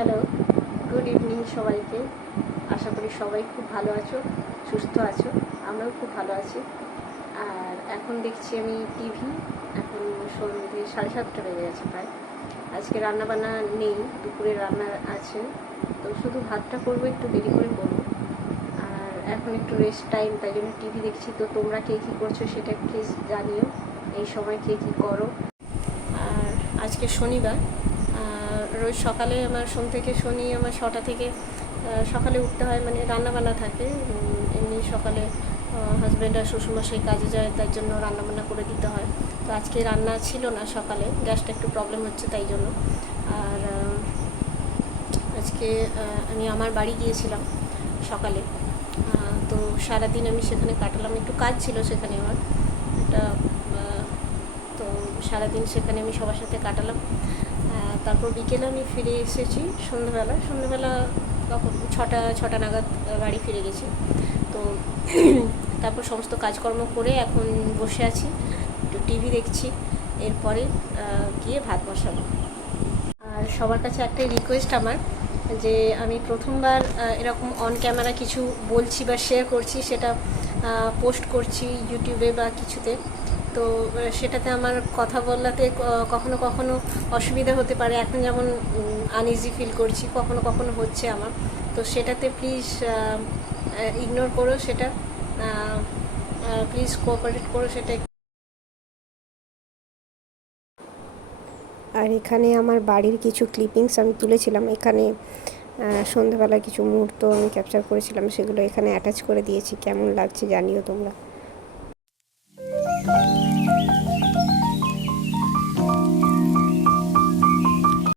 Hello, good evening সবাইকে। আশা করি সবাই খুব ভালো আছো, সুস্থ আছো। আমরাও খুব ভালো আছি। আর এখন দেখছি আমি টিভি। এখন সন্ধ্যে 7:30 বেজে গেছে প্রায়। আজকে রান্নাবান্না নেই, দুপুরে রান্না আছে, তো শুধু ভাতটা করবো, একটু দেরি করে করবো। আর এখন একটু রেস্ট টাইম, তাই জন্য টিভি দেখছি। তো তোমরা কে কী করছো সেটা প্লিজ জানিও, এই সময় কে কী করো। আর আজকে শনিবার, রোজ সকালে আমার সোম থেকে শনি আমার 6টা থেকে সকালে উঠতে হয়, মানে রান্নাবান্না থাকে। এমনি সকালে হাজব্যান্ড আর শ্বশুরমশাই কাজে যায়, তার জন্য রান্নাবান্না করে দিতে হয়। তো আজকে রান্না ছিল না, সকালে গ্যাসটা একটু প্রবলেম হচ্ছে তাই জন্য। আর আজকে আমি আমার বাড়ি গিয়েছিলাম সকালে। তো সারাদিন আমি সেখানে কাটালাম, একটু কাজ ছিল সেখানে আমার একটা, তো সারাদিন সেখানে আমি সবার সাথে কাটালাম। তারপর বিকেলে আমি ফিরে এসেছি সন্ধ্যেবেলা তখন 6টা নাগাদ বাড়ি ফিরে গেছি। তো তারপর সমস্ত কাজকর্ম করে এখন বসে আছি, একটু টিভি দেখছি, এরপরে গিয়ে ভাত বসাবো। আর সবার কাছে একটাই রিকোয়েস্ট আমার, যে আমি প্রথমবার এরকম অন ক্যামেরা কিছু বলছি বা শেয়ার করছি, সেটা পোস্ট করছি ইউটিউবে বা কিছুতে। তো সেটাতে আমার কথা বলাতে কখনো কখনো অসুবিধা হতে পারে। এখন যেমন আনইজি ফিল করছি, কখনো কখনো হচ্ছে আমার। তো সেটাতে প্লিজ ইগনোর করো, সেটা প্লিজ কোঅপারেট করো সেটা। আর এখানে আমার বাড়ির কিছু ক্লিপিংস আমি তুলেছিলাম। এখানে সন্ধ্যাবেলার কিছু মুহূর্ত আমি ক্যাপচার করেছিলাম, সেগুলো এখানে অ্যাটাচ করে দিয়েছি। কেমন লাগছে জানিও তোমরা।